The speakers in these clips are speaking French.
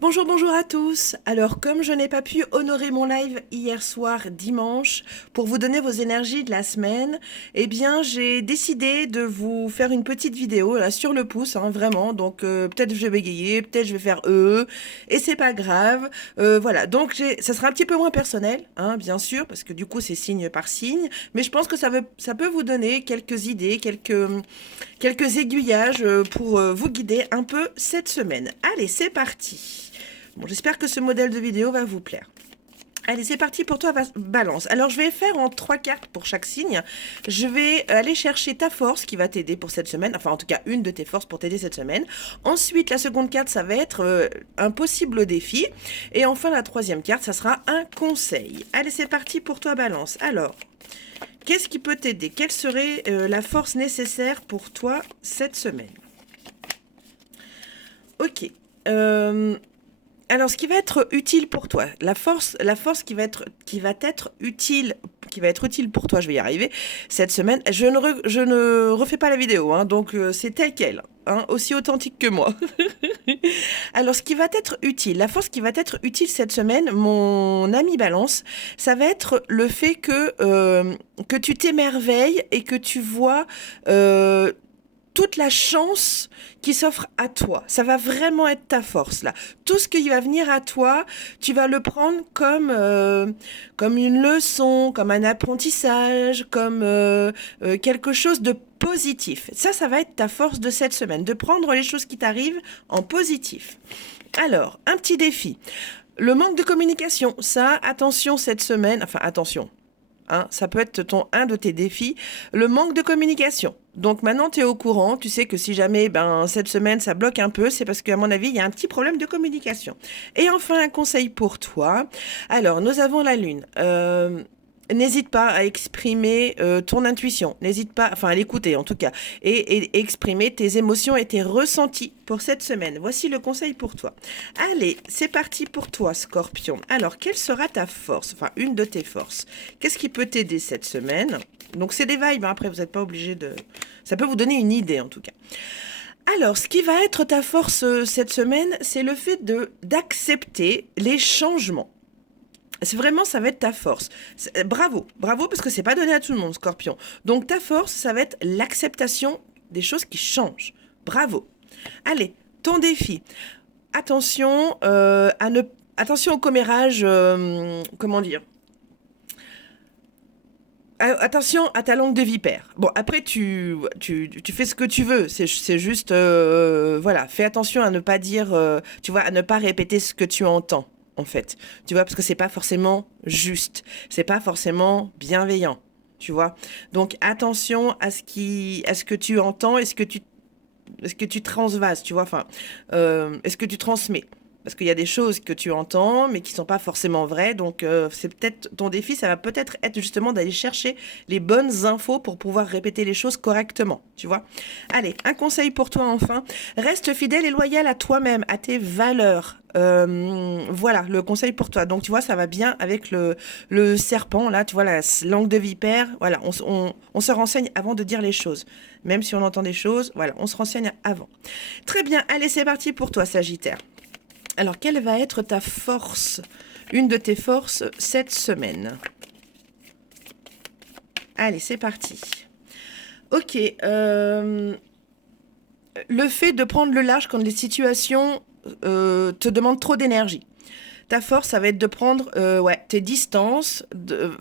Bonjour, bonjour à tous. Alors, comme je n'ai pas pu honorer mon live hier soir, dimanche, pour vous donner vos énergies de la semaine, eh bien, j'ai décidé de vous faire une petite vidéo, là, sur le pouce, hein, vraiment. Donc, peut-être je vais bégayer, peut-être je vais faire et c'est pas grave. Voilà, donc ça sera un petit peu moins personnel, hein, bien sûr, parce que du coup, c'est signe par signe. Mais je pense que ça peut vous donner quelques idées, quelques aiguillages pour vous guider un peu cette semaine. Allez, c'est parti. Bon, j'espère que ce modèle de vidéo va vous plaire. Allez, c'est parti pour toi, Balance. Alors, je vais faire en 3 cartes pour chaque signe. Je vais aller chercher ta force qui va t'aider pour cette semaine. Enfin, en tout cas, une de tes forces pour t'aider cette semaine. Ensuite, la seconde carte, ça va être un possible défi. Et enfin, la troisième carte, ça sera un conseil. Allez, c'est parti pour toi, Balance. Alors, qu'est-ce qui peut t'aider? Quelle serait la force nécessaire pour toi cette semaine? Ok. Alors, ce qui va être utile pour toi, la force qui va être utile pour toi, je vais y arriver cette semaine. Je ne refais pas la vidéo, hein, donc c'est tel quel, hein, aussi authentique que moi. Alors, ce qui va être utile, la force qui va être utile cette semaine, mon ami Balance, ça va être le fait que tu t'émerveilles et que tu vois toute la chance qui s'offre à toi. Ça va vraiment être ta force là. Tout ce qui va venir à toi, tu vas le prendre comme une leçon, comme un apprentissage, comme quelque chose de positif. Ça va être ta force de cette semaine, de prendre les choses qui t'arrivent en positif. Alors, un petit défi. Le manque de communication, ça, attention cette semaine, enfin attention, hein, ça peut être un de tes défis, le manque de communication. Donc maintenant, tu es au courant, tu sais que si jamais cette semaine, ça bloque un peu, c'est parce qu'à mon avis, il y a un petit problème de communication. Et enfin, un conseil pour toi. Alors, nous avons la Lune. N'hésite pas à exprimer ton intuition. N'hésite pas, enfin à l'écouter en tout cas, et exprimer tes émotions et tes ressentis pour cette semaine. Voici le conseil pour toi. Allez, c'est parti pour toi, Scorpion. Alors, quelle sera ta force? Enfin, une de tes forces. Qu'est-ce qui peut t'aider cette semaine? Donc, c'est des vibes, hein. Après, vous n'êtes pas obligé de... Ça peut vous donner une idée, en tout cas. Alors, ce qui va être ta force cette semaine, c'est le fait d'accepter les changements. C'est vraiment, ça va être ta force. Bravo, bravo, parce que c'est pas donné à tout le monde, Scorpion. Donc ta force, ça va être l'acceptation des choses qui changent. Bravo. Allez, ton défi. Attention attention au commérage, comment dire. Attention à ta langue de vipère. Bon, après, tu fais ce que tu veux. C'est juste, voilà, fais attention à ne pas dire, tu vois, à ne pas répéter ce que tu entends, en fait. Tu vois, parce que c'est pas forcément juste. C'est pas forcément bienveillant, tu vois. Donc, attention à ce que tu entends et ce que tu transvases, tu vois. Enfin, est-ce que tu transmets? Parce qu'il y a des choses que tu entends, mais qui ne sont pas forcément vraies. Donc, c'est peut-être ton défi, ça va peut-être être justement d'aller chercher les bonnes infos pour pouvoir répéter les choses correctement. Tu vois? Allez, un conseil pour toi enfin. Reste fidèle et loyal à toi-même, à tes valeurs. Voilà, le conseil pour toi. Donc, tu vois, ça va bien avec le serpent, là, tu vois, la langue de vipère. Voilà, on se renseigne avant de dire les choses. Même si on entend des choses, voilà, on se renseigne avant. Très bien, allez, c'est parti pour toi, Sagittaire. Alors, quelle va être ta force, une de tes forces cette semaine? Allez, c'est parti. Ok, le fait de prendre le large quand les situations te demandent trop d'énergie. Ta force, ça va être de prendre tes distances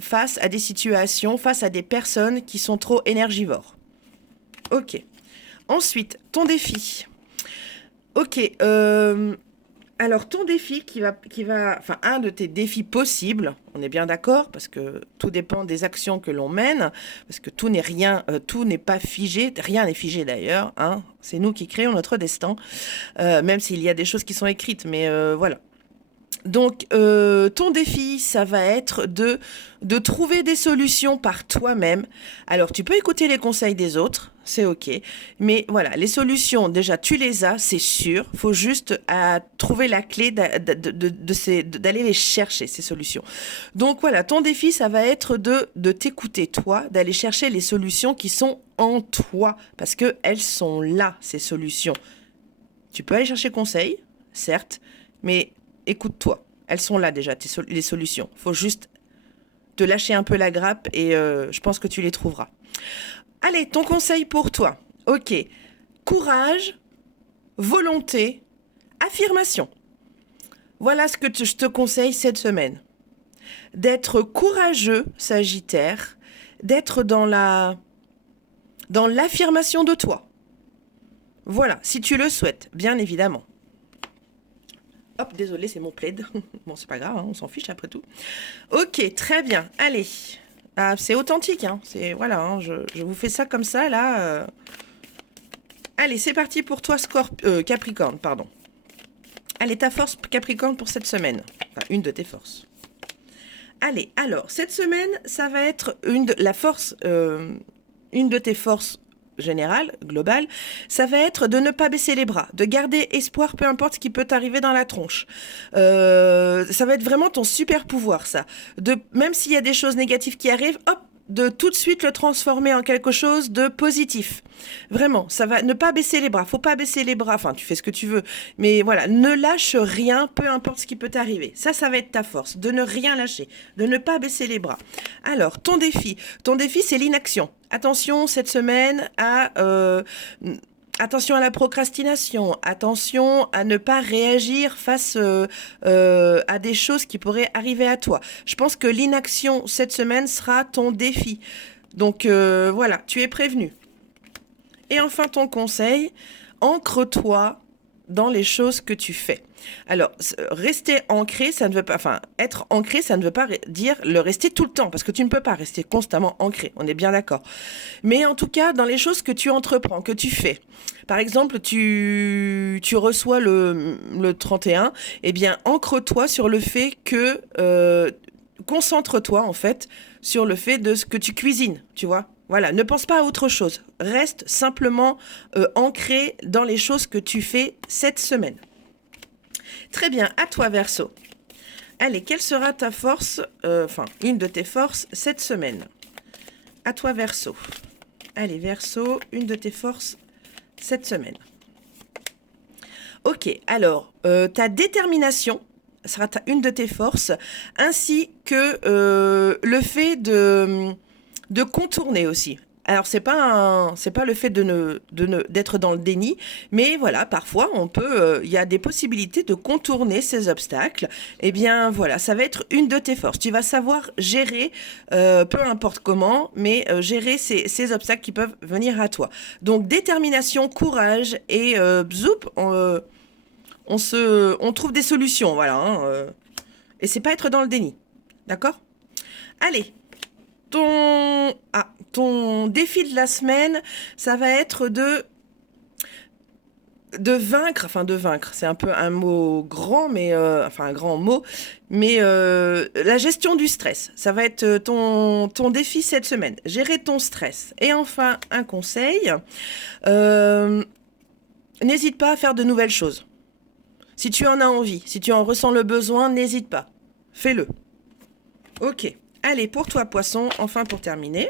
face à des situations, face à des personnes qui sont trop énergivores. Ok. Ensuite, ton défi. Ok, alors, ton défi enfin, un de tes défis possibles, on est bien d'accord, parce que tout dépend des actions que l'on mène, parce que tout n'est pas figé, rien n'est figé d'ailleurs, hein, c'est nous qui créons notre destin, même s'il y a des choses qui sont écrites, mais voilà. Donc, ton défi, ça va être de trouver des solutions par toi-même. Alors, tu peux écouter les conseils des autres, c'est OK. Mais voilà, les solutions, déjà, tu les as, c'est sûr. Il faut juste trouver la clé d'aller les chercher, ces solutions. Donc, voilà, ton défi, ça va être de t'écouter, toi, d'aller chercher les solutions qui sont en toi. Parce qu'elles sont là, ces solutions. Tu peux aller chercher conseil, certes, Mais écoute-toi. Elles sont là déjà, les solutions. Faut juste te lâcher un peu la grappe et je pense que tu les trouveras. Allez, ton conseil pour toi. Ok. Courage, volonté, affirmation. Voilà ce que je te conseille cette semaine. D'être courageux, Sagittaire, d'être dans l'affirmation de toi. Voilà, si tu le souhaites, bien évidemment. Hop, désolé, c'est mon plaid. Bon, c'est pas grave, hein, on s'en fiche après tout. Ok, très bien. Allez. Ah, c'est authentique, hein. C'est, voilà, hein, je vous fais ça comme ça, là. Allez, c'est parti pour toi, Capricorne, pardon. Allez, ta force, Capricorne, pour cette semaine. Enfin, une de tes forces. Allez, alors, cette semaine, ça va être une de tes forces générale, globale, ça va être de ne pas baisser les bras, de garder espoir, peu importe ce qui peut t'arriver dans la tronche. Ça va être vraiment ton super pouvoir, ça. Même s'il y a des choses négatives qui arrivent, hop, de tout de suite le transformer en quelque chose de positif. Vraiment, ça va ne pas baisser les bras. Faut pas baisser les bras. Enfin, tu fais ce que tu veux. Mais voilà, ne lâche rien, peu importe ce qui peut t'arriver. Ça va être ta force, de ne rien lâcher, de ne pas baisser les bras. Alors, ton défi, c'est l'inaction. Attention cette semaine attention à la procrastination, attention à ne pas réagir face à des choses qui pourraient arriver à toi. Je pense que l'inaction cette semaine sera ton défi. Donc voilà, tu es prévenu. Et enfin ton conseil, ancre-toi dans les choses que tu fais. Alors, rester ancré, ça ne veut pas, enfin, être ancré, ça ne veut pas dire le rester tout le temps, parce que tu ne peux pas rester constamment ancré, on est bien d'accord. Mais en tout cas, dans les choses que tu entreprends, que tu fais. Par exemple, tu reçois le 31, eh bien, ancre-toi sur le fait que, concentre-toi, en fait, sur le fait de ce que tu cuisines, tu vois. Voilà, ne pense pas à autre chose. Reste simplement ancré dans les choses que tu fais cette semaine. Très bien, à toi Verseau. Allez, quelle sera ta force, une de tes forces cette semaine? À toi Verseau. Allez Verseau, une de tes forces cette semaine. Ok, alors, ta détermination sera une de tes forces, ainsi que le fait de contourner aussi. Alors c'est pas le fait d'être dans le déni, mais voilà, parfois il y a des possibilités de contourner ces obstacles. Eh bien voilà, ça va être une de tes forces. Tu vas savoir gérer, peu importe comment, mais gérer ces obstacles qui peuvent venir à toi. Donc détermination, courage et bzoup, on trouve des solutions, voilà. Hein, et c'est pas être dans le déni, d'accord? Allez. Ton défi de la semaine, ça va être de vaincre, c'est un peu un mot grand, mais un grand mot, mais la gestion du stress, ça va être ton défi cette semaine, gérer ton stress. Et enfin, un conseil, n'hésite pas à faire de nouvelles choses. Si tu en as envie, si tu en ressens le besoin, n'hésite pas, fais-le. Ok. Allez, pour toi, Poisson, enfin pour terminer.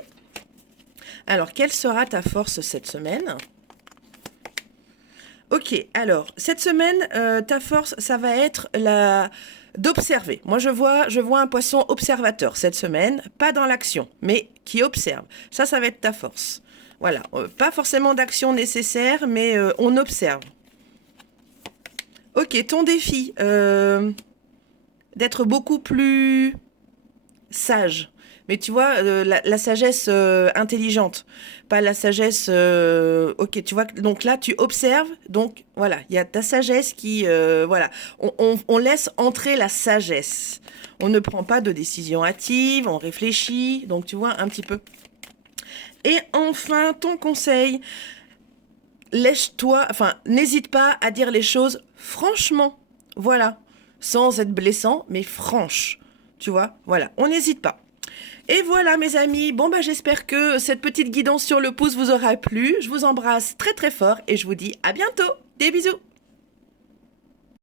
Alors, quelle sera ta force cette semaine? Ok, alors, cette semaine, ta force, ça va être d'observer. Moi, je vois un poisson observateur cette semaine, pas dans l'action, mais qui observe. Ça va être ta force. Voilà, pas forcément d'action nécessaire, mais on observe. Ok, ton défi, d'être beaucoup plus sage. Mais tu vois, la sagesse intelligente, pas la sagesse... ok, tu vois, donc là, tu observes, donc voilà, il y a ta sagesse qui... voilà, on laisse entrer la sagesse. On ne prend pas de décision hâtive, on réfléchit, donc tu vois, un petit peu. Et enfin, ton conseil, lèche-toi, n'hésite pas à dire les choses franchement, voilà, sans être blessant, mais franche. Tu vois, voilà, on n'hésite pas. Et voilà mes amis, j'espère que cette petite guidance sur le pouce vous aura plu. Je vous embrasse très très fort et je vous dis à bientôt. Des bisous.